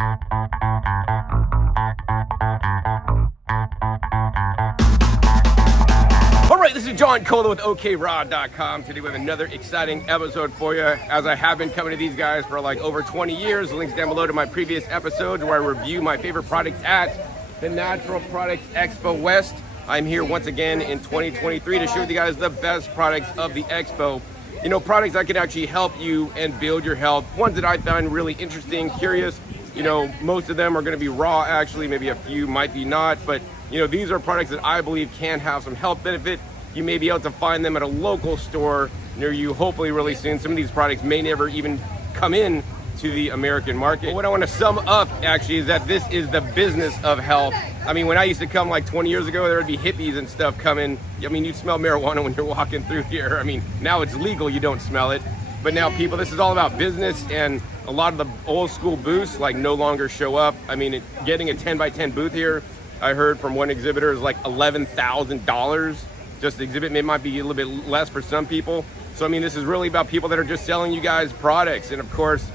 Alright, this is John Cola with OKRaw.com. Today we have another exciting episode for you. As I have been coming to these guys for like over 20 years, the link's down below to my previous episodes where I review my favorite products at the Natural Products Expo West. I'm here once again in 2023 to show you guys the best products of the expo. You know, products that can actually help you and build your health. Ones that I find really interesting, curious. You know, most of them are going to be raw actually, maybe a few might be not, but you know, these are products that I believe can have some health benefit. You may be able to find them at a local store near you, hopefully really soon. Some of these products may never even come in to the American market. But what I want to sum up actually is that this is the business of health. I mean, when I used to come like 20 years ago, there would be hippies and stuff coming. I mean, you'd smell marijuana when you're walking through here. I mean, now it's legal, you don't smell it. But now people, this is all about business, and a lot of the old school booths like no longer show up. I mean, getting a 10 by 10 booth here, I heard from one exhibitor, is like $11,000. Just the exhibit, it might be a little bit less for some people. So I mean, this is really about people that are just selling you guys products. And of course,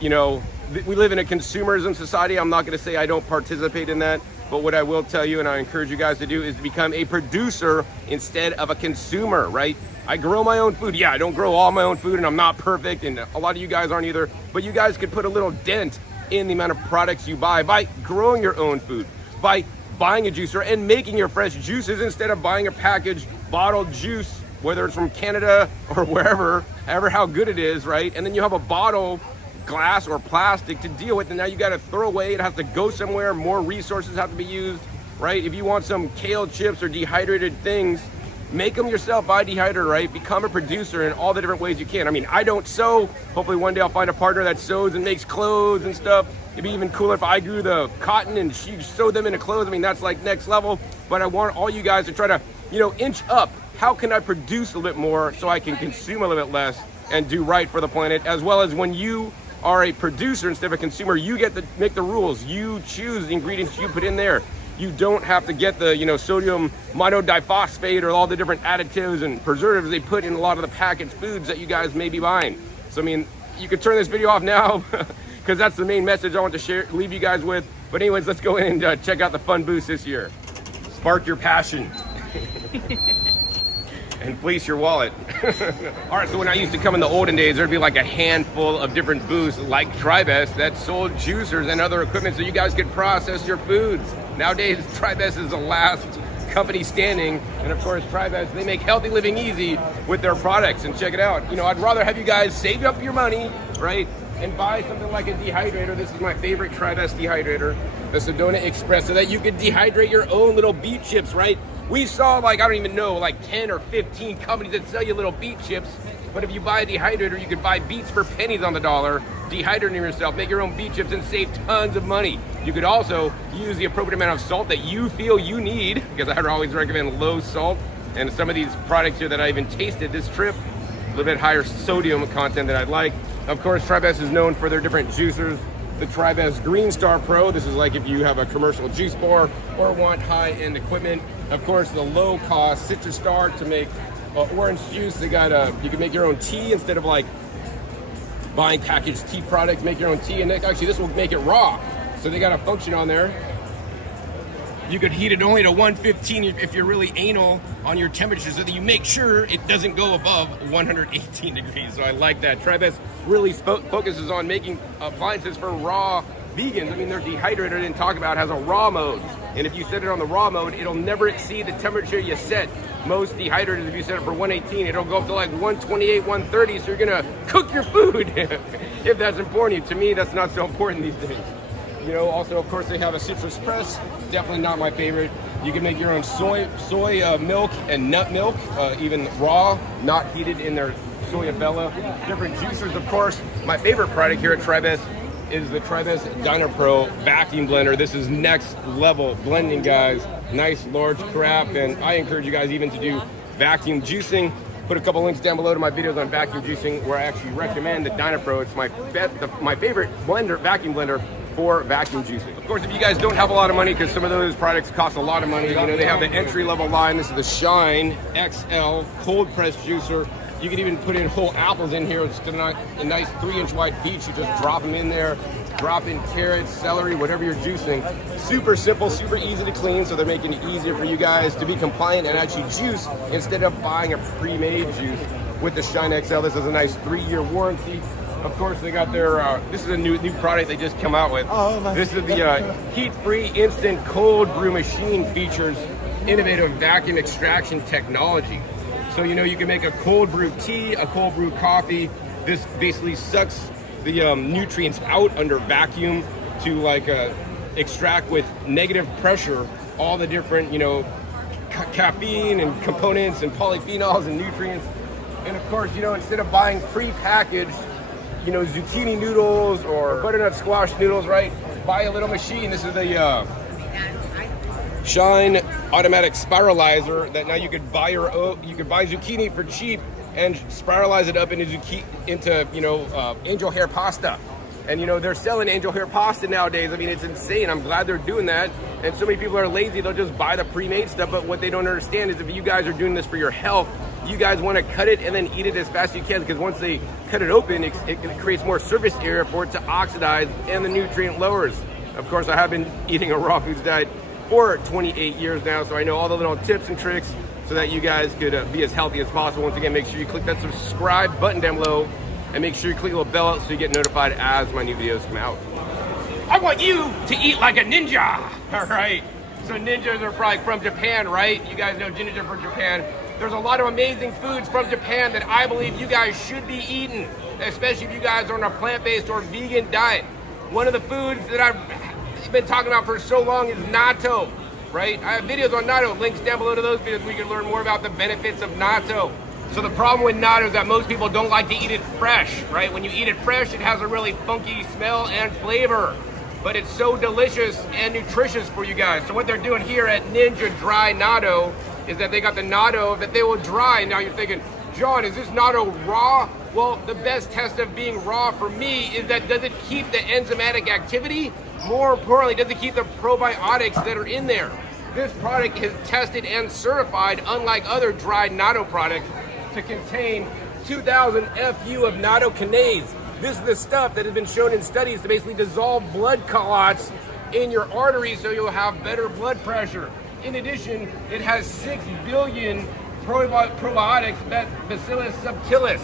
you know, we live in a consumerism society. I'm not going to say I don't participate in that, but what I will tell you, and I encourage you guys to do, is to become a producer instead of a consumer, right? I grow my own food. Yeah, I don't grow all my own food, and I'm not perfect, and a lot of you guys aren't either, but you guys could put a little dent in the amount of products you buy by growing your own food, by buying a juicer and making your fresh juices instead of buying a packaged bottled juice, whether it's from Canada or wherever, however how good it is, right? And then you have a bottle, glass or plastic to deal with, and now you got to throw away. It has to go somewhere. More resources have to be used, right? If you want some kale chips or dehydrated things, make them yourself, buy dehydrator, right? Become a producer in all the different ways you can. I mean, I don't sew. Hopefully one day I'll find a partner that sews and makes clothes and stuff. It'd be even cooler if I grew the cotton and she sewed them into clothes. I mean, that's like next level. But I want all you guys to try to, you know, inch up. How can I produce a little bit more so I can consume a little bit less and do right for the planet? As well as when you are a producer instead of a consumer, you get to make the rules. You choose the ingredients you put in there. You don't have to get the, you know, sodium monodiphosphate or all the different additives and preservatives they put in a lot of the packaged foods that you guys may be buying. So I mean, you could turn this video off now because that's the main message I want to leave you guys with. But anyways, let's go in and check out the fun booths this year. Spark your passion and fleece your wallet. All right, so when I used to come in the olden days, there'd be like a handful of different booths like Tribest that sold juicers and other equipment so you guys could process your foods. Nowadays, Tribest is the last company standing, and of course, Tribest, they make healthy living easy with their products, and check it out. You know, I'd rather have you guys save up your money, right, and buy something like a dehydrator. This is my favorite Tribest dehydrator, the Sedona Express, so that you could dehydrate your own little beet chips, right? We saw like, I don't even know, like 10 or 15 companies that sell you little beet chips, but if you buy a dehydrator, you could buy beets for pennies on the dollar, dehydrate them yourself, make your own beet chips, and save tons of money. You could also use the appropriate amount of salt that you feel you need, because I would always recommend low salt. And some of these products here that I even tasted this trip, a little bit higher sodium content that I'd like. Of course, Tribest is known for their different juicers. The Tribest Green Star Pro, this is like if you have a commercial juice bar or want high-end equipment. Of course, the low-cost Citrus Star to make orange juice. They got you can make your own tea instead of like buying packaged tea products. Make your own tea, and actually this will make it raw. So they got a function on there. You could heat it only to 115 if you're really anal on your temperature, so that you make sure it doesn't go above 118 degrees. So I like that. Tribest really focuses on making appliances for raw vegans. I mean, their dehydrator I didn't talk about has a raw mode, and if you set it on the raw mode, it'll never exceed the temperature you set. Most dehydrators, if you set it for 118, it'll go up to like 128, 130, so you're gonna cook your food if that's important to you. To me, that's not so important these days. You know, also, of course, they have a citrus press. Definitely not my favorite. You can make your own soy milk and nut milk, even raw, not heated in their soyabella. Different juicers, of course. My favorite product here at Tribest is the Tribest Dynapro vacuum blender. This is next level blending, guys. Nice large craft, and I encourage you guys even to do vacuum juicing. Put a couple links down below to my videos on vacuum juicing, where I actually recommend the Dynapro. It's my favorite vacuum blender for vacuum juicing. Of course, if you guys don't have a lot of money, because some of those products cost a lot of money, you know, they have the entry-level line. This is the Shine XL cold press juicer. You can even put in whole apples in here. It's a nice 3-inch wide peach. You just drop them in there, drop in carrots, celery, whatever you're juicing. Super simple, super easy to clean, so they're making it easier for you guys to be compliant and actually juice instead of buying a pre-made juice. With the Shine XL, this is a nice 3-year warranty. Of course, they got their, this is a new product they just come out with. This is the heat-free instant cold brew machine, features innovative vacuum extraction technology. So, you know, you can make a cold brew tea, a cold brew coffee. This basically sucks the nutrients out under vacuum to like extract with negative pressure all the different, you know, caffeine and components and polyphenols and nutrients. And of course, you know, instead of buying pre-packaged, you know, zucchini noodles or butternut squash noodles, right? Buy a little machine. This is the Shine automatic spiralizer that now you could buy zucchini for cheap and spiralize it up into you know, angel hair pasta. And you know, they're selling angel hair pasta nowadays. I mean, it's insane. I'm glad they're doing that. And so many people are lazy, they'll just buy the pre-made stuff. But what they don't understand is if you guys are doing this for your health, you guys want to cut it and then eat it as fast as you can, because once they cut it open, it creates more surface area for it to oxidize and the nutrient lowers. Of course, I have been eating a raw foods diet for 28 years now, so I know all the little tips and tricks so that you guys could be as healthy as possible. Once again, make sure you click that subscribe button down below and make sure you click the little bell so you get notified as my new videos come out. I want you to eat like a ninja, all right? So ninjas are probably from Japan, right? You guys know ninjas are from Japan. There's a lot of amazing foods from Japan that I believe you guys should be eating, especially if you guys are on a plant-based or vegan diet. One of the foods that I've been talking about for so long is natto, right? I have videos on natto, links down below to those videos where you can learn more about the benefits of natto. So the problem with natto is that most people don't like to eat it fresh, right? When you eat it fresh, it has a really funky smell and flavor, but it's so delicious and nutritious for you guys. So what they're doing here at Ninja Dry Natto is that they got the natto that they will dry. Now you're thinking, John, is this natto raw? Well, the best test of being raw for me is that does it keep the enzymatic activity? More importantly, does it keep the probiotics that are in there? This product is tested and certified, unlike other dried natto products, to contain 2,000 FU of nattokinase. This is the stuff that has been shown in studies to basically dissolve blood clots in your arteries so you'll have better blood pressure. In addition, it has 6 billion probiotics, Bacillus subtilis.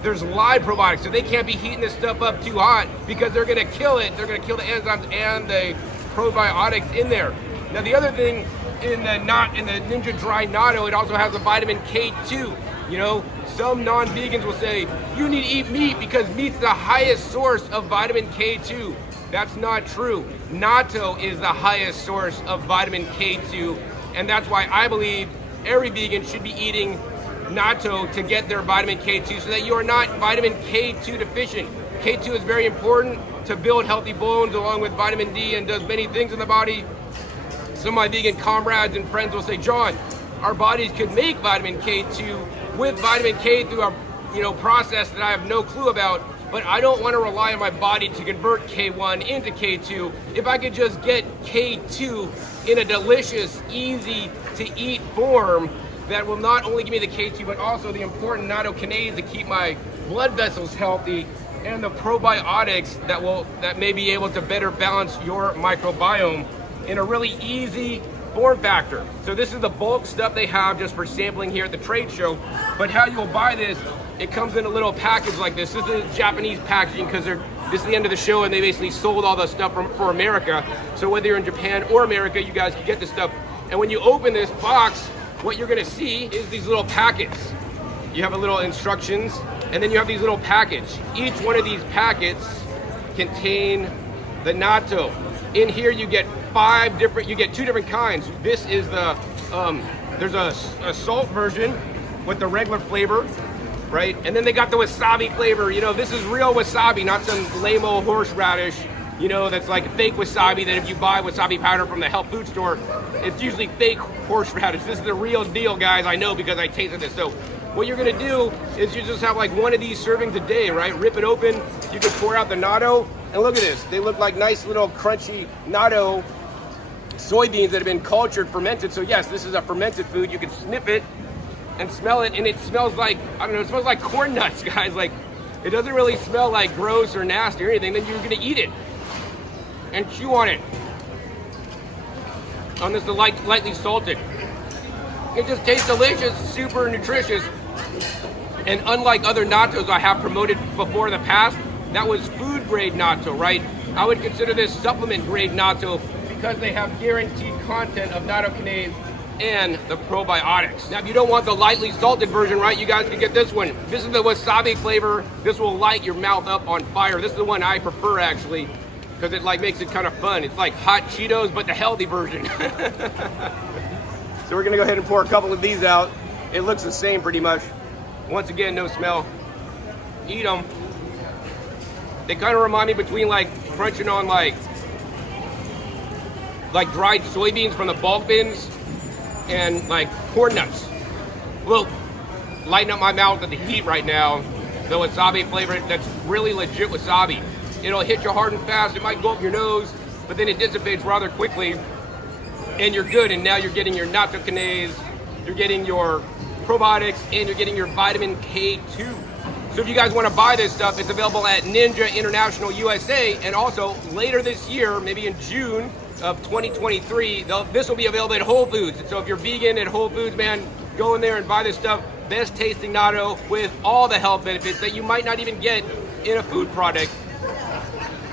There's live probiotics, so they can't be heating this stuff up too hot because they're gonna kill it. They're gonna kill the enzymes and the probiotics in there. Now the other thing in the Ninja Dry Natto, it also has a vitamin K2. You know, some non-vegans will say, you need to eat meat because meat's the highest source of vitamin K2. That's not true. Natto is the highest source of vitamin K2, and that's why I believe every vegan should be eating natto to get their vitamin K2 so that you are not vitamin K2 deficient. K2 is very important to build healthy bones along with vitamin D and does many things in the body. Some of my vegan comrades and friends will say, John, our bodies could make vitamin K2 with vitamin K through a process that I have no clue about, but I don't want to rely on my body to convert K1 into K2. If I could just get K2 in a delicious, easy to eat form that will not only give me the K2, but also the important nattokinase to keep my blood vessels healthy and the probiotics that may be able to better balance your microbiome in a really easy form factor. So this is the bulk stuff they have just for sampling here at the trade show. But how you'll buy this, it comes in a little package like this. This is Japanese packaging because this is the end of the show and they basically sold all the stuff for America. So whether you're in Japan or America, you guys can get this stuff. And when you open this box, what you're gonna see is these little packets. You have a little instructions and then you have these little packets. Each one of these packets contain the natto. In here you get you get 2 different kinds. This is the, there's a salt version with the regular flavor, right? And then they got the wasabi flavor. You know, this is real wasabi, not some lame-o horseradish, you know, that's like fake wasabi that if you buy wasabi powder from the health food store, it's usually fake horseradish. This is the real deal, guys. I know because I tasted this. So what you're gonna do is you just have like one of these servings a day, right? Rip it open, you can pour out the natto, and look at this. They look like nice little crunchy natto soybeans that have been cultured, fermented. So yes, this is a fermented food. You can sniff it and smell it, and it smells like, I don't know, it smells like corn nuts, guys. Like, it doesn't really smell like gross or nasty or anything. Then you're gonna eat it. and chew on it. On this lightly salted. It just tastes delicious, super nutritious. And unlike other nattos I have promoted before in the past, that was food grade natto, right? I would consider this supplement grade natto because they have guaranteed content of nattokinase and the probiotics. Now, if you don't want the lightly salted version, right, you guys can get this one. This is the wasabi flavor. This will light your mouth up on fire. This is the one I prefer, actually, because it like makes it kind of fun. It's like hot Cheetos, but the healthy version. So we're gonna go ahead and pour a couple of these out. It looks the same pretty much. Once again, no smell. Eat them. They kind of remind me between like crunching on like dried soybeans from the bulk bins and like corn nuts. Well, lighten up my mouth with the heat right now. The wasabi flavor, that's really legit wasabi. It'll hit you hard and fast. It might go up your nose, but then it dissipates rather quickly and you're good. And now you're getting your nattokinase, you're getting your probiotics, and you're getting your vitamin K2. So if you guys want to buy this stuff, it's available at Ninja International USA, and also later this year, maybe in June of 2023, this will be available at Whole Foods. And so if you're vegan at Whole Foods, man, go in there and buy this stuff. Best tasting natto with all the health benefits that you might not even get in a food product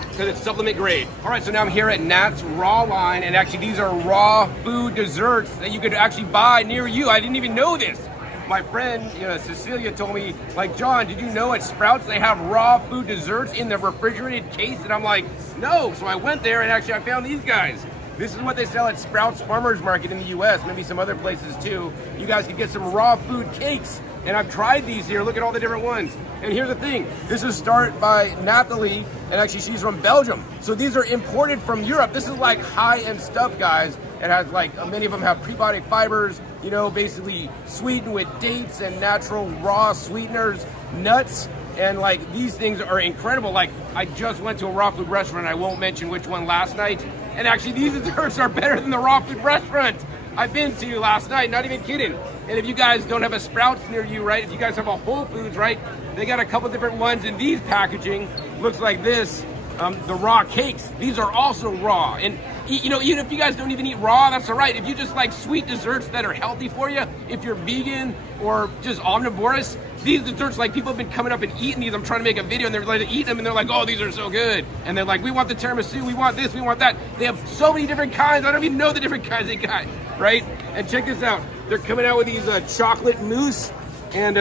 because it's supplement grade. All right, so now I'm here at Nat's Rawline, and actually these are raw food desserts that you could actually buy near you. I didn't even know this. My friend, Cecilia told me, like, John, did you know at Sprouts they have raw food desserts in the refrigerated case? And I'm like, no. So I went there and actually I found these guys. This is what they sell at Sprouts Farmers Market in the US, maybe some other places too. You guys can get some raw food cakes. And I've tried these here. Look at all the different ones. And here's the thing. This is started by Nathalie, and actually she's from Belgium. So these are imported from Europe. This is like high-end stuff, guys. It has like, many of them have prebiotic fibers, basically sweetened with dates and natural raw sweeteners, nuts. And like, these things are incredible. Like, I just went to a raw food restaurant. I won't mention which one last night. And actually these desserts are better than the raw food restaurant I've been to last night, not even kidding. And if you guys don't have a Sprouts near you, right, if you guys have a Whole Foods, right, they got a couple different ones in these packaging. Looks like this, the raw cakes. These are also raw. And, even if you guys don't even eat raw, that's all right. If you just like sweet desserts that are healthy for you, if you're vegan or just omnivorous, these desserts, like, people have been coming up and eating these. I'm trying to make a video and they're like eating them and they're like, oh, these are so good. And they're like, we want the tiramisu, we want this, we want that. They have so many different kinds. I don't even know the different kinds they got, right? And check this out. They're coming out with these chocolate mousse and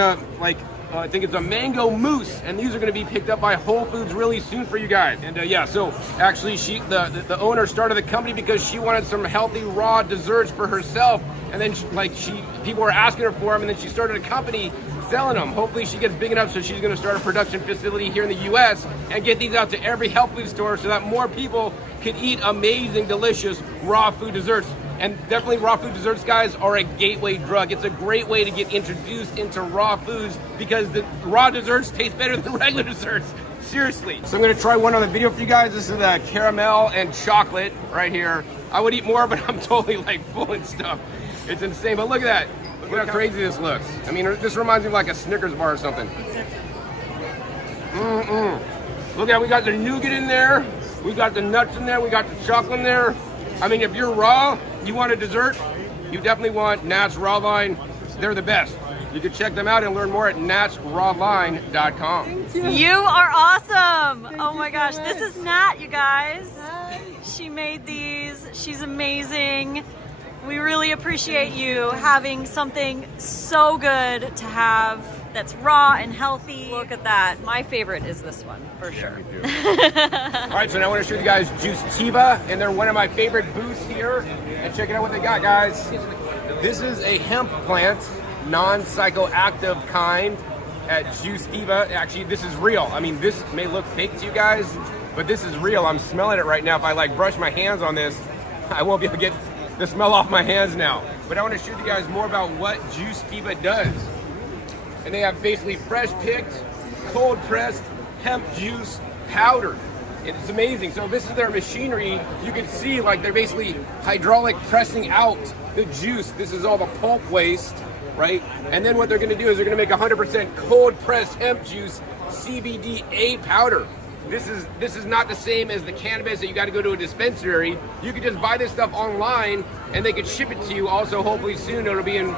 I think it's a mango mousse, and these are going to be picked up by Whole Foods really soon for you guys. And yeah, so actually the owner started the company because she wanted some healthy raw desserts for herself, and then people were asking her for them, and then she started a company selling them. Hopefully she gets big enough so she's going to start a production facility here in the US and get these out to every health food store so that more people can eat amazing, delicious raw food desserts. And definitely raw food desserts, guys, are a gateway drug. It's a great way to get introduced into raw foods because the raw desserts taste better than regular desserts. Seriously. So I'm gonna try one on the video for you guys. This is the caramel and chocolate right here. I would eat more, but I'm totally like full and stuff. It's insane, but look at that. Look how crazy this looks. I mean, this reminds me of like a Snickers bar or something. Look at, we got the nougat in there. We got the nuts in there. We got the chocolate in there. I mean, if you're raw, you want a dessert, you definitely want Nat's Rawline. They're the best. You can check them out and learn more at natsrawline.com. You are awesome. Oh my gosh, this is Nat, you guys. She made these. She's amazing. We really appreciate you having something so good to have that's raw and healthy. Look at that. My favorite is this one, for sure. All right, so now I want to show you guys Juicetiva, and they're one of my favorite booths here. And check out what they got, guys. This is a hemp plant, non-psychoactive kind at Juicetiva. Actually, this is real. I mean, this may look fake to you guys, but this is real. I'm smelling it right now. If I like brush my hands on this, I won't be able to get the smell off my hands now. But I want to show you guys more about what Juicetiva does. And they have basically fresh picked, cold pressed hemp juice powder. It's amazing. So this is their machinery. You can see like they're basically hydraulic pressing out the juice. This is all the pulp waste, right? And then what they're gonna do is they're gonna make 100% cold pressed hemp juice CBDa powder. This is not the same as the cannabis that you got to go to a dispensary. You could just buy this stuff online and they could ship it to you. Also, hopefully soon it'll be in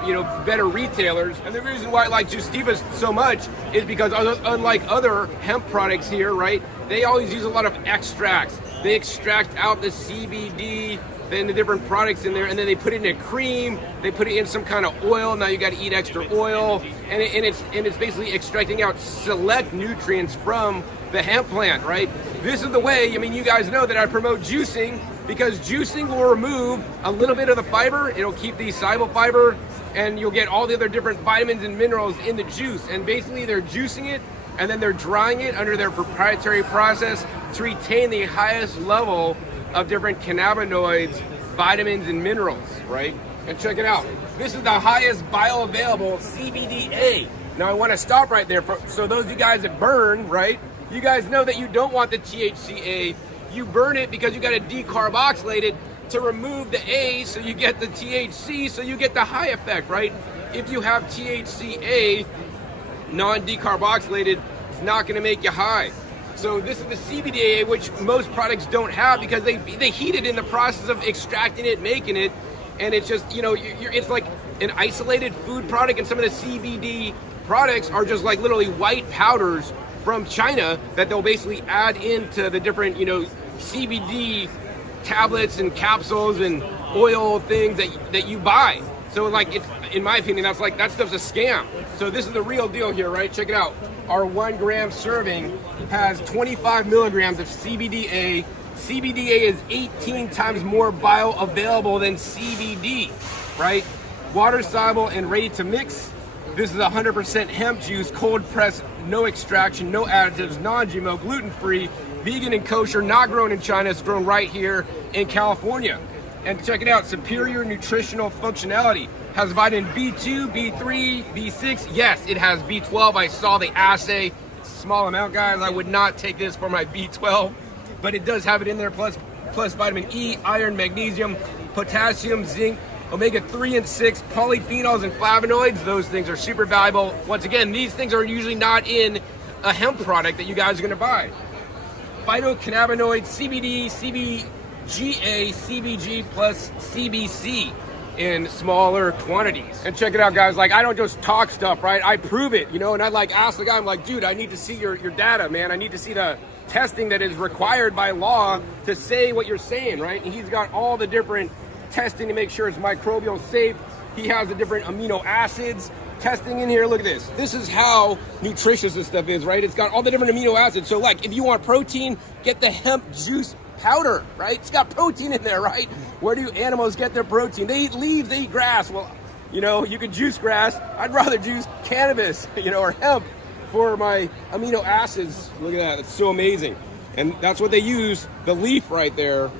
better retailers. And the reason why I like Juicetiva so much is because unlike other hemp products here, right, they always use a lot of extracts. They extract out the CBD, then the different products in there, and then they put it in a cream. They put it in some kind of oil. Now you got to eat extra oil, and it's basically extracting out select nutrients from the hemp plant, right? This is the way. I mean, you guys know that I promote juicing because juicing will remove a little bit of the fiber. It'll keep the soluble fiber, and you'll get all the other different vitamins and minerals in the juice. And basically, they're juicing it, and then they're drying it under their proprietary process to retain the highest level of different cannabinoids, vitamins, and minerals, right? And check it out. This is the highest bioavailable CBDa. Now I want to stop right there. So those of you guys that burn, right? You guys know that you don't want the THCA. You burn it because you got to decarboxylate it to remove the A, so you get the THC, so you get the high effect, right? If you have THCA, non-decarboxylated, it's not going to make you high. So this is the CBDa, which most products don't have because they heat it in the process of extracting it, making it, and it's just, it's like an isolated food product, and some of the CBD products are just like literally white powders from China that they'll basically add into the different, CBD tablets and capsules and oil things that you buy. So like, it's, in my opinion, that stuff's a scam. So this is the real deal here, right? Check it out. Our 1 gram serving has 25 milligrams of CBDA. CBDA is 18 times more bioavailable than CBD, right? Water soluble and ready to mix. This is 100% hemp juice, cold pressed, no extraction, no additives, non-GMO, gluten-free, vegan and kosher, not grown in China. It's grown right here in California. And check it out, superior nutritional functionality. Has vitamin B2, B3, B6. Yes, it has B12. I saw the assay. Small amount, guys. I would not take this for my B12, but it does have it in there, plus vitamin E, iron, magnesium, potassium, zinc, omega-3 and 6, polyphenols and flavonoids. Those things are super valuable. Once again, these things are usually not in a hemp product that you guys are gonna buy. Phytocannabinoids, CBD, CBGA, CBG plus CBC in smaller quantities. And check it out, guys, like I don't just talk stuff, right? I prove it, and I ask the guy, I'm like, dude, I need to see your data, man. I need to see the testing that is required by law to say what you're saying, right? And he's got all the different testing to make sure it's microbial safe. He has the different amino acids testing in here. Look at this. This is how nutritious this stuff is, right? It's got all the different amino acids. So like if you want protein, get the hemp juice powder, right? It's got protein in there, right? Where do animals get their protein? They eat leaves, they eat grass. Well, you could juice grass. I'd rather juice cannabis, or hemp for my amino acids. Look at that, it's so amazing. And that's what they use, the leaf right there.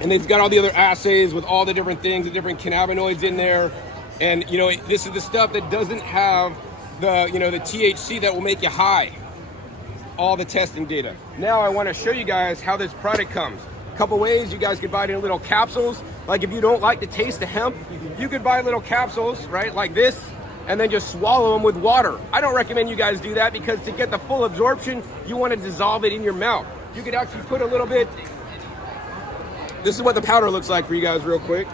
And they've got all the other assays with all the different things, the different cannabinoids in there. And this is the stuff that doesn't have the, the THC that will make you high. All the testing data. Now I want to show you guys how this product comes. A couple ways. You guys could buy it in little capsules. Like if you don't like the taste of hemp, you could buy little capsules, right, like this, and then just swallow them with water. I don't recommend you guys do that because to get the full absorption, you want to dissolve it in your mouth. You could actually put a little bit. This is what the powder looks like for you guys real quick.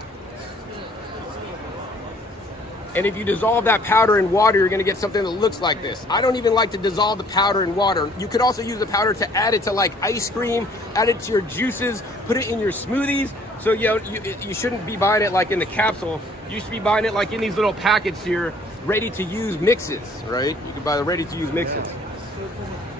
And if you dissolve that powder in water, you're gonna get something that looks like this. I don't even like to dissolve the powder in water. You could also use the powder to add it to like ice cream, add it to your juices, put it in your smoothies. So you shouldn't be buying it like in the capsule. You should be buying it like in these little packets here, ready to use mixes, right? You can buy the ready to use mixes.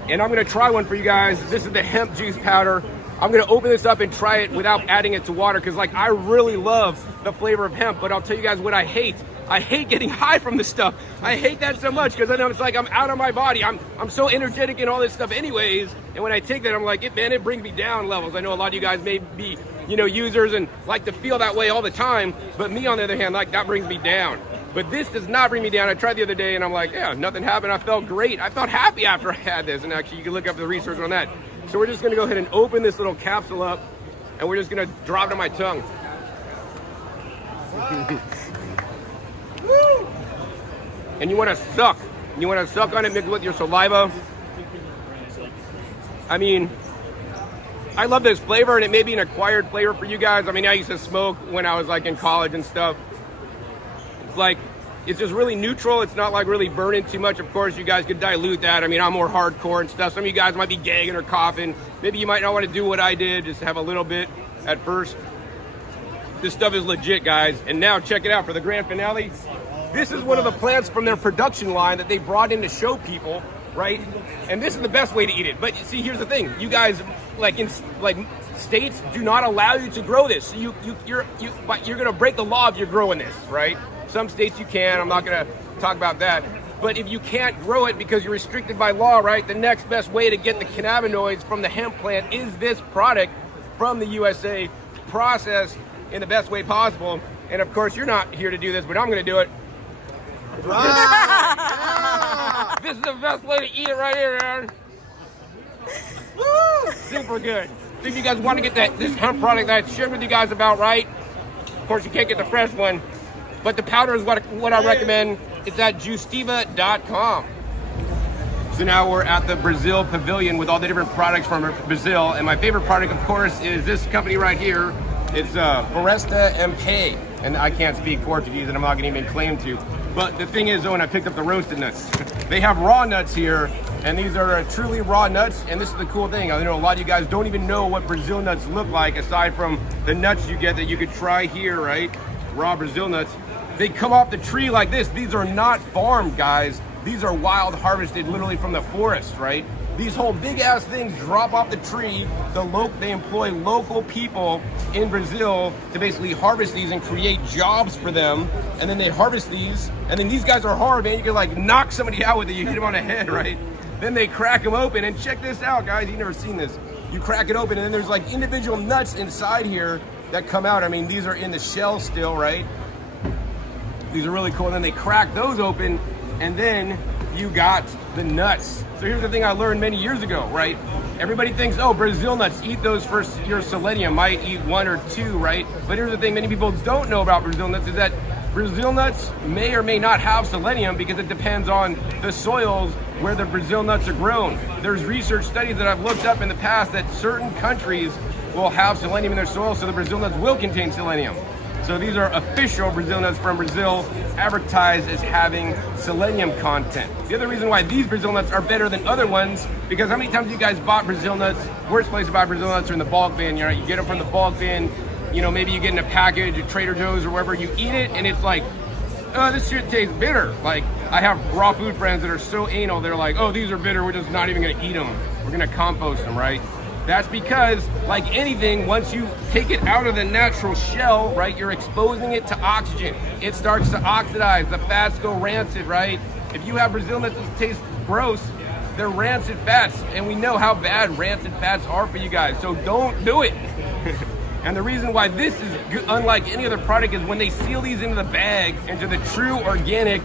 And I'm gonna try one for you guys. This is the hemp juice powder. I'm gonna open this up and try it without adding it to water because like I really love the flavor of hemp, but I'll tell you guys what I hate. I hate getting high from this stuff. I hate that so much because I know it's like I'm out of my body. I'm so energetic and all this stuff anyways. And when I take that, I'm like, it brings me down levels. I know a lot of you guys may be, users and like to feel that way all the time. But me, on the other hand, like that brings me down. But this does not bring me down. I tried the other day and I'm like, yeah, nothing happened. I felt great. I felt happy after I had this. And actually, you can look up the research on that. So we're just gonna go ahead and open this little capsule up and we're just gonna drop it on my tongue. And you want to suck. You want to suck on it, mix it with your saliva. I mean, I love this flavor, and it may be an acquired flavor for you guys. I mean, I used to smoke when I was like in college and stuff. It's like, it's just really neutral. It's not like really burning too much. Of course, you guys could dilute that. I mean, I'm more hardcore and stuff. Some of you guys might be gagging or coughing. Maybe you might not want to do what I did, just have a little bit at first. This stuff is legit, guys. And now check it out for the grand finale. This is one of the plants from their production line that they brought in to show people, right? And this is the best way to eat it. But see, here's the thing. You guys, like in states, do not allow you to grow this. So you're gonna break the law if you're growing this, right? Some states you can. I'm not gonna talk about that. But if you can't grow it because you're restricted by law, right? The next best way to get the cannabinoids from the hemp plant is this product from the USA, processed in the best way possible. And of course, you're not here to do this, but I'm gonna do it. This is the best way to eat it right here, man. Woo! Super good. So if you guys want to get this hemp product that I shared with you guys about, right? Of course, you can't get the fresh one, but the powder is what I recommend. It's at Juicetiva.com. So now we're at the Brazil Pavilion with all the different products from Brazil, and my favorite product, of course, is this company right here. It's Floresta MP, and I can't speak Portuguese, and I'm not going to even claim to. But the thing is, though, when I picked up the roasted nuts, they have raw nuts here, and these are truly raw nuts. And this is the cool thing. I know a lot of you guys don't even know what Brazil nuts look like, aside from the nuts you get that you could try here, right? Raw Brazil nuts. They come off the tree like this. These are not farmed, guys. These are wild, harvested literally from the forest, right? These whole big ass things drop off the tree. They employ local people in Brazil to basically harvest these and create jobs for them. And then they harvest these, and then these guys are hard, man. You can like knock somebody out with it. You hit them on the head, right? Then they crack them open, and check this out, guys. You've never seen this. You crack it open, and then there's like individual nuts inside here that come out. I mean, these are in the shell still, right? These are really cool. And then they crack those open, and then you got the nuts. So here's the thing I learned many years ago, right? Everybody thinks, oh, Brazil nuts, eat those for your selenium. Might eat one or two, right? But here's the thing many people don't know about Brazil nuts is that Brazil nuts may or may not have selenium because it depends on the soils where the Brazil nuts are grown. There's research studies that I've looked up in the past that certain countries will have selenium in their soil, so the Brazil nuts will contain selenium. So these are official Brazil nuts from Brazil, advertised as having selenium content. The other reason why these Brazil nuts are better than other ones, because how many times you guys bought Brazil nuts? Worst place to buy Brazil nuts are in the bulk bin. You know, you get them from the bulk bin. You know, maybe you get in a package at Trader Joe's or wherever. You eat it, and it's like, oh, this shit tastes bitter. Like, I have raw food friends that are so anal. They're like, oh, these are bitter. We're just not even gonna eat them. We're gonna compost them, right? That's because, like anything, once you take it out of the natural shell, right, you're exposing it to oxygen. It starts to oxidize. The fats go rancid, right? If you have Brazil nuts that taste gross, they're rancid fats, and we know how bad rancid fats are for you guys, so don't do it. And the reason why this is unlike any other product is when they seal these into the bag, into the true organic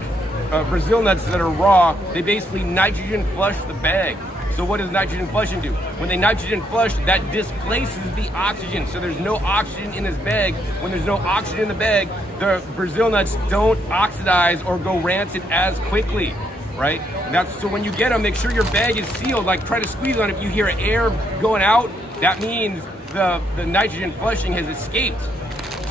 Brazil nuts that are raw, they basically nitrogen flush the bag. So what does nitrogen flushing do? When they nitrogen flush, that displaces the oxygen. So there's no oxygen in this bag. When there's no oxygen in the bag, the Brazil nuts don't oxidize or go rancid as quickly, right? So when you get them, make sure your bag is sealed. Like, try to squeeze on it. If you hear air going out, that means the nitrogen flushing has escaped.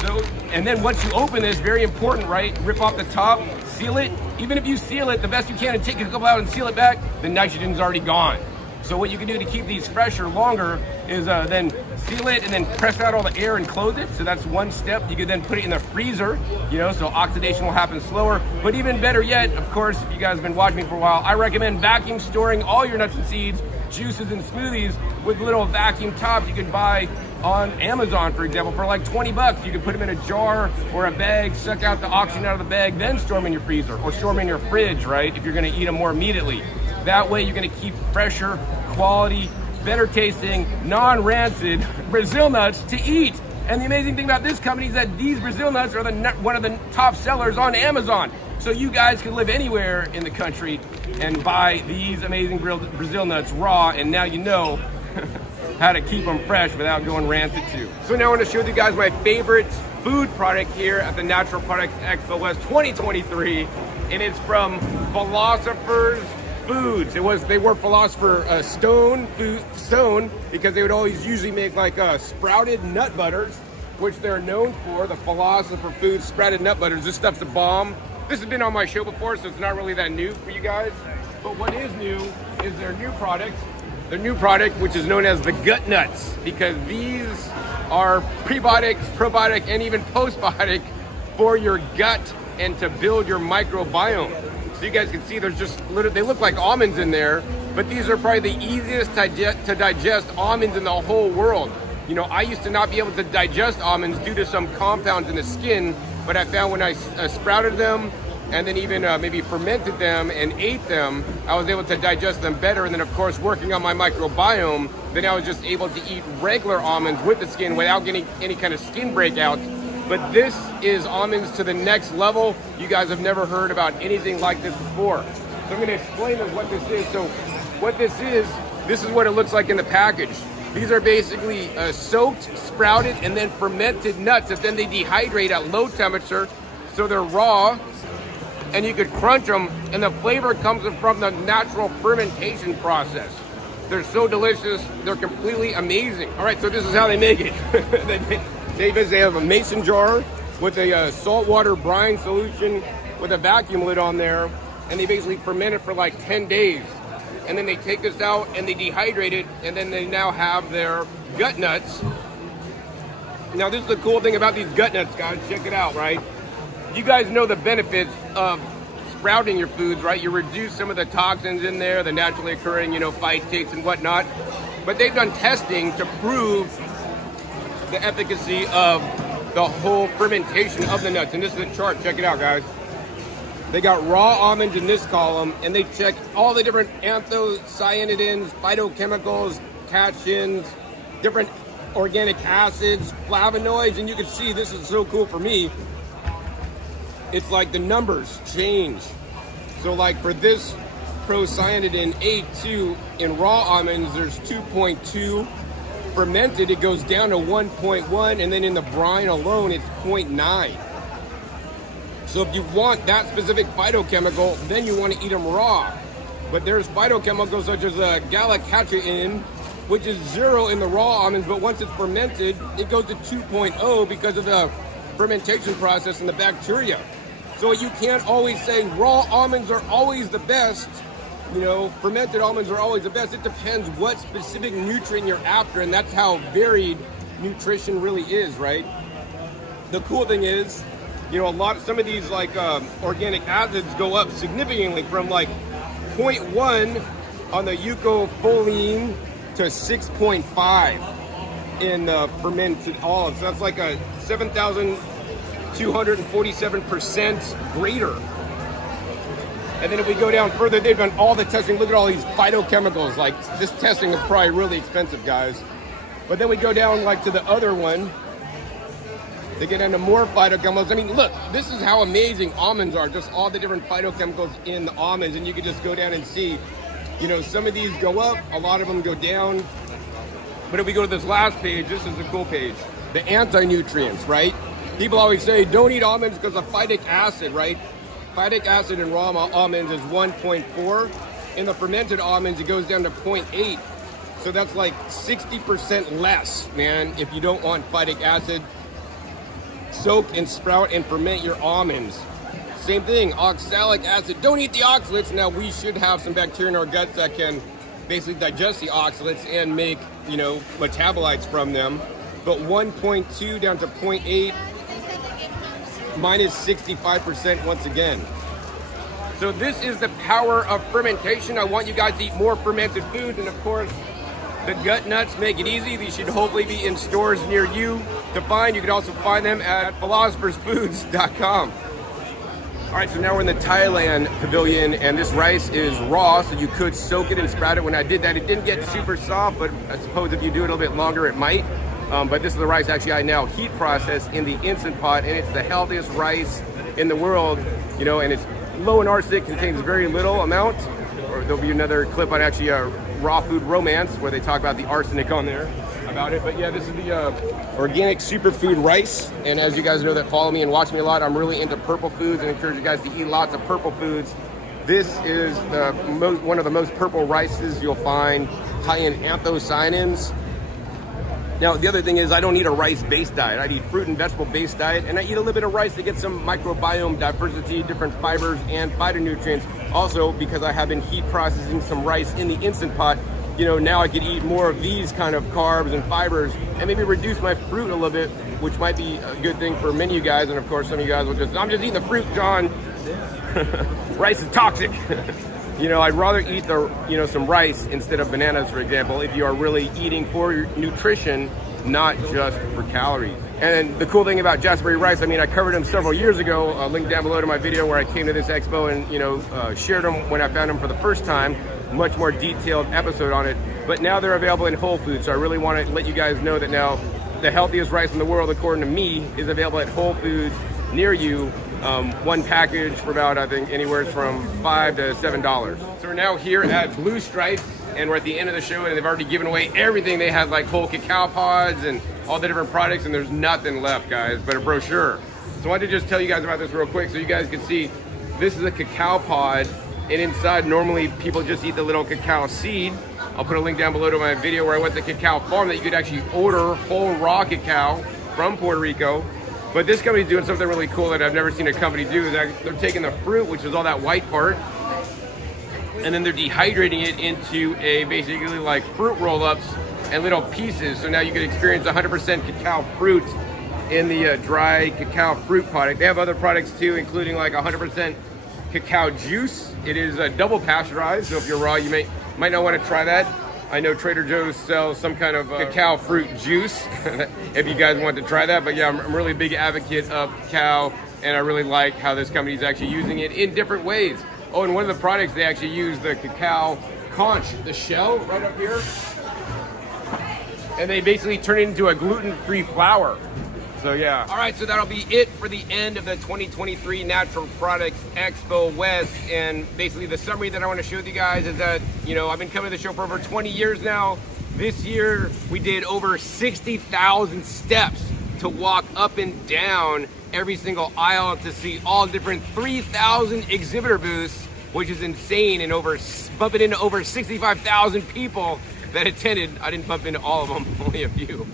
So, and then once you open this, very important, right? Rip off the top, seal it. Even if you seal it the best you can and take a couple out and seal it back, the nitrogen's already gone. So what you can do to keep these fresher longer is then seal it and then press out all the air and close it. So that's one step. You could then put it in the freezer, you know, so oxidation will happen slower. But even better yet, of course, if you guys have been watching me for a while, I recommend vacuum storing all your nuts and seeds, juices and smoothies with little vacuum tops you can buy on Amazon, for example, for like 20 bucks. You can put them in a jar or a bag, suck out the oxygen out of the bag, then store them in your freezer or store them in your fridge, right? If you're gonna eat them more immediately. That way you're gonna keep fresher, quality, better tasting, non-rancid Brazil nuts to eat. And the amazing thing about this company is that these Brazil nuts are one of the top sellers on Amazon. So you guys can live anywhere in the country and buy these amazing Brazil nuts raw, and now you know how to keep them fresh without going rancid too. So now I want to show you guys my favorite food product here at the Natural Products Expo West 2023, and it's from Philosophers foods. They were Philosopher stone because they would always usually make like sprouted nut butters, which they're known for, the Philosopher Foods sprouted nut butters. This stuff's a bomb. This has been on my show before, so it's not really that new for you guys. But what is new is their new product, which is known as the gut nuts, because these are prebiotic, probiotic, and even postbiotic for your gut and to build your microbiome. So you guys can see there's just literally, they look like almonds in there, but these are probably the easiest to digest almonds in the whole world. You know, I used to not be able to digest almonds due to some compounds in the skin, but I found when I sprouted them and then even maybe fermented them and ate them, I was able to digest them better. And then of course, working on my microbiome, then I was just able to eat regular almonds with the skin without getting any kind of skin breakouts. But this is almonds to the next level. You guys have never heard about anything like this before. So I'm gonna explain what this is. So what this is what it looks like in the package. These are basically soaked, sprouted, and then fermented nuts that then they dehydrate at low temperature. So they're raw, and you could crunch them, and the flavor comes from the natural fermentation process. They're so delicious, they're completely amazing. All right, so this is how they make it. They have a mason jar with a saltwater brine solution with a vacuum lid on there, and they basically ferment it for like 10 days. And then they take this out and they dehydrate it, and then they now have their gut nuts. Now this is the cool thing about these gut nuts, guys, check it out, right? You guys know the benefits of sprouting your foods, right? You reduce some of the toxins in there, the naturally occurring, phytates and whatnot. But they've done testing to prove the efficacy of the whole fermentation of the nuts. And this is a chart, check it out, guys. They got raw almonds in this column, and they check all the different anthocyanins, phytochemicals, catechins, different organic acids, flavonoids, and you can see this is so cool for me. It's like the numbers change. So like for this procyanidin A2 in raw almonds, there's 2.2. Fermented, it goes down to 1.1, and then in the brine alone, it's 0.9. So if you want that specific phytochemical, then you want to eat them raw. But there's phytochemicals such as galacatechin, which is 0 in the raw almonds, but once it's fermented, it goes to 2.0 because of the fermentation process and the bacteria. So you can't always say raw almonds are always the best, fermented almonds are always the best. It depends what specific nutrient you're after, and that's how varied nutrition really is, right? The cool thing is, some of these like organic acids go up significantly from like 0.1 on the eucophylline to 6.5 in the fermented olives. So that's like a 7,247% greater. And then if we go down further, they've done all the testing. Look at all these phytochemicals. Like this testing is probably really expensive, guys. But then we go down like to the other one. They get into more phytochemicals. I mean, look, this is how amazing almonds are. Just all the different phytochemicals in the almonds. And you can just go down and see, some of these go up, a lot of them go down. But if we go to this last page, this is the cool page. The anti-nutrients, right? People always say, don't eat almonds because of phytic acid, right? Phytic acid in raw almonds is 1.4. In the fermented almonds, it goes down to 0.8. So that's like 60% less, man, if you don't want phytic acid. Soak and sprout and ferment your almonds. Same thing, oxalic acid. Don't eat the oxalates. Now, we should have some bacteria in our guts that can basically digest the oxalates and make, metabolites from them. But 1.2 down to 0.8, minus 65% once again. So this is the power of fermentation. I want you guys to eat more fermented foods, and of course, the gut nuts make it easy. These should hopefully be in stores near you to find. You can also find them at philosophersfoods.com. All right, so now we're in the Thailand pavilion, and this rice is raw, so you could soak it and sprout it. When I did that, it didn't get super soft, but I suppose if you do it a little bit longer, it might. But this is the rice actually I now heat process in the Instant Pot, and it's the healthiest rice in the world, and it's low in arsenic, contains very little amount. Or there'll be another clip on actually a raw food romance where they talk about the arsenic on there about it. But yeah, this is the organic superfood rice. And as you guys know that follow me and watch me a lot, I'm really into purple foods and encourage you guys to eat lots of purple foods. This is one of the most purple rices you'll find, high in anthocyanins. Now, the other thing is I don't eat a rice-based diet. I eat fruit and vegetable-based diet, and I eat a little bit of rice to get some microbiome diversity, different fibers and phytonutrients. Also, because I have been heat processing some rice in the Instant Pot, you know, now I could eat more of these kind of carbs and fibers and maybe reduce my fruit a little bit, which might be a good thing for many of you guys. And of course, some of you guys will just, I'm just eating the fruit, John. Rice is toxic. You know, I'd rather eat some rice instead of bananas, for example, if you are really eating for your nutrition, not just for calories. And the cool thing about Jasberry Rice, I mean, I covered them several years ago. Link down below to my video where I came to this expo and, you know, shared them when I found them for the first time. Much more detailed episode on it. But now they're available in Whole Foods. So I really want to let you guys know that now the healthiest rice in the world, according to me, is available at Whole Foods near you. One package for about, I think, anywhere from $5 to $7. So we're now here at Blue Stripe, and we're at the end of the show, and they've already given away everything. They had like whole cacao pods and all the different products, and there's nothing left, guys, but a brochure. So I wanted to just tell you guys about this real quick so you guys can see. This is a cacao pod, and inside normally people just eat the little cacao seed. I'll put a link down below to my video where I went to Cacao Farm that you could actually order whole raw cacao from Puerto Rico. But this company's doing something really cool that I've never seen a company do. They're taking the fruit, which is all that white part, and then they're dehydrating it into a basically like fruit roll-ups and little pieces. So now you can experience 100% cacao fruit in the dry cacao fruit product. They have other products too, including like 100% cacao juice. It is double pasteurized, so if you're raw, you might not want to try that. I know Trader Joe's sells some kind of cacao fruit juice if you guys want to try that. But yeah, I'm really a big advocate of cacao, and I really like how this company is actually using it in different ways. Oh, and one of the products, they actually use the cacao conch, the shell right up here, and they basically turn it into a gluten-free flour. So yeah. All right, so that'll be it for the end of the 2023 Natural Products Expo West. And basically the summary that I want to show with you guys is that, you know, I've been coming to the show for over 20 years now. This year, we did over 60,000 steps to walk up and down every single aisle to see all different 3,000 exhibitor booths, which is insane, and bumping into over 65,000 people that attended. I didn't bump into all of them, only a few.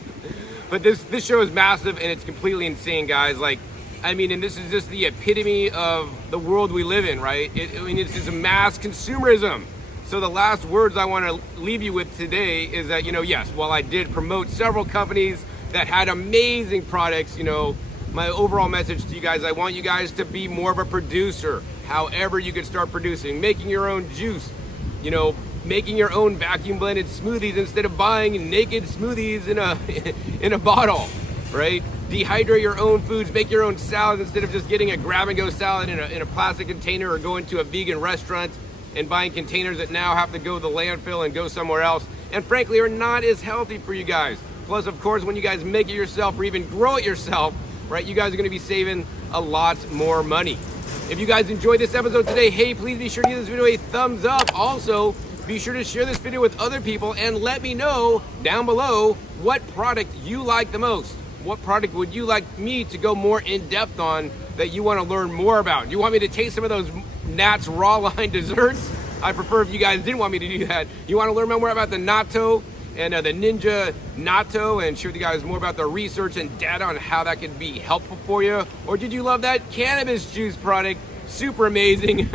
But this show is massive, and it's completely insane, guys. Like, I mean, and this is just the epitome of the world we live in, right? I mean, it's just a mass consumerism. So the last words I want to leave you with today is that, you know, yes, while I did promote several companies that had amazing products, you know, my overall message to you guys, I want you guys to be more of a producer. However you could start producing, making your own juice, you know, making your own vacuum blended smoothies instead of buying naked smoothies in a bottle, right? Dehydrate your own foods, make your own salads instead of just getting a grab and go salad in a plastic container, or going to a vegan restaurant and buying containers that now have to go to the landfill and go somewhere else, and frankly are not as healthy for you guys. Plus, of course, when you guys make it yourself or even grow it yourself, right, you guys are gonna be saving a lot more money. If you guys enjoyed this episode today, hey, please be sure to give this video a thumbs up. Also, be sure to share this video with other people and let me know down below what product you like the most. What product would you like me to go more in depth on that you want to learn more about? Do you want me to taste some of those Nat's Rawline desserts? I prefer if you guys didn't want me to do that. You want to learn more about the Natto and the Ninja Natto, and share with you guys more about the research and data on how that could be helpful for you? Or did you love that cannabis juice product? Super amazing.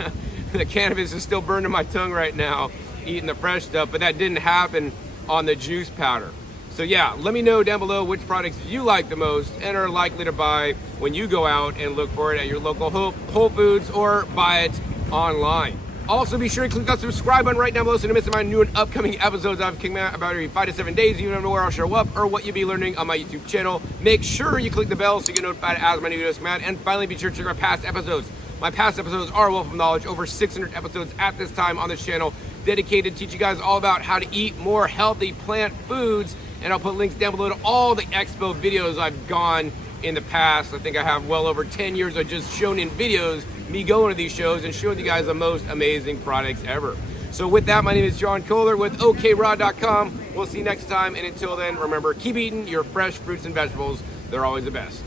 The cannabis is still burning my tongue right now, eating the fresh stuff, but that didn't happen on the juice powder. So yeah, let me know down below which products you like the most and are likely to buy when you go out and look for it at your local Whole Foods or buy it online. Also, be sure to click that subscribe button right down below so you don't miss my new and upcoming episodes. I've coming out about every 5 to 7 days. You don't know where I'll show up or what you'll be learning on my YouTube channel. Make sure you click the bell so you get notified as my new videos come out. And finally, be sure to check our past episodes. My past episodes are a wealth of knowledge, over 600 episodes at this time on this channel, dedicated to teach you guys all about how to eat more healthy plant foods. And I'll put links down below to all the expo videos I've gone in the past. I think I have well over 10 years of just shown in videos, me going to these shows and showing you guys the most amazing products ever. So with that, my name is John Kohler with OKRaw.com. We'll see you next time. And until then, remember, keep eating your fresh fruits and vegetables. They're always the best.